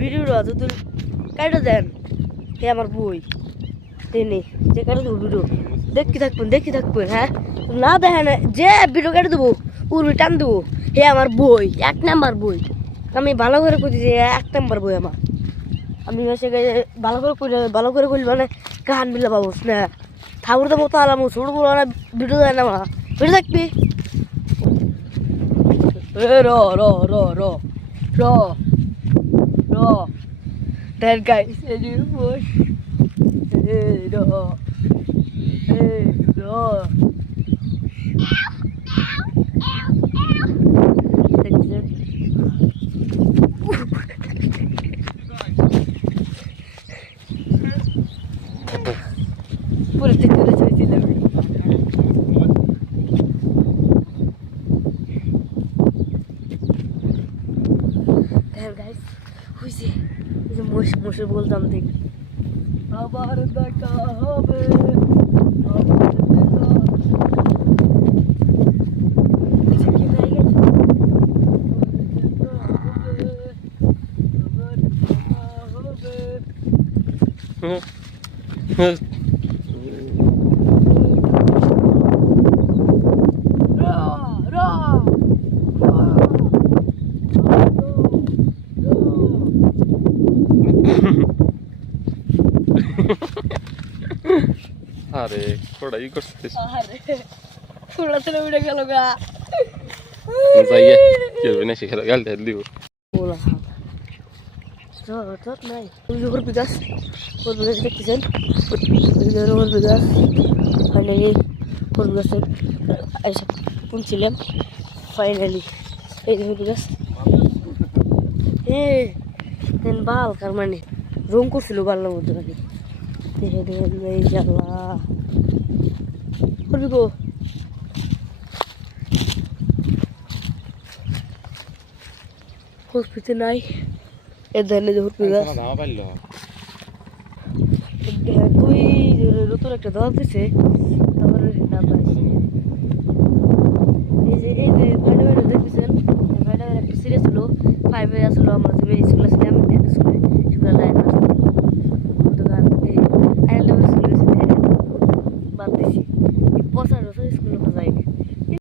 ভিডিওটা যদি কাটা দেন হে আমার বই তিনি যে কাটা দেবো ভিডিও দেখি থাকবেন হ্যাঁ না দেখেন যে ভিডিও কেটে দেবো উর্মি টান দেবো হে আমার বই 1 নাম্বার বই আমি ভালো করে করি যে 1 নাম্বার বই আমার আমি হচ্ছে ভালো করে করি মানে গান মিলে পাবো না ঠাকুর দেবো তো আলাম ছোট বড় না ভিডিও দেয় না আমার ভিডিও দেখবি র র র র র র That guy said you push. Hey, no. Hey, no. Pura te cura choti la vi. Damn guys, who is he? He's a mosh বলতাম দেখ আবার দেখা হবে আরে কোড়াই করছিস আরে ফুলাতে উড়ে গেল গা যাইয়ে কেউ না শিখে গেল দিও বলা তো নাই তুমি ওর বিকাশ দেখতেছেন ওর বিকাশ ফাইনালি ওর বিকাশ এসে পৌঁছলাম ফাইনালি এই দেখো বিকাশ দেন বাল কার মানে রং করছিল বাল্লার মধ্যে নাকি দেখে দেখে এই জ্বালা করবি গো হসপিটাল নাই এর ধানে যে হসপিটাল তুই নতুন একটা দল দিছে তারপরে নাম এই যে ফাইডার দেখতেছেন ফাইডার একটা সিরিয়াস হলো 5 আসলো আমরা যে স্কুলে ছিলাম স্কুলে সেগুলো লাইন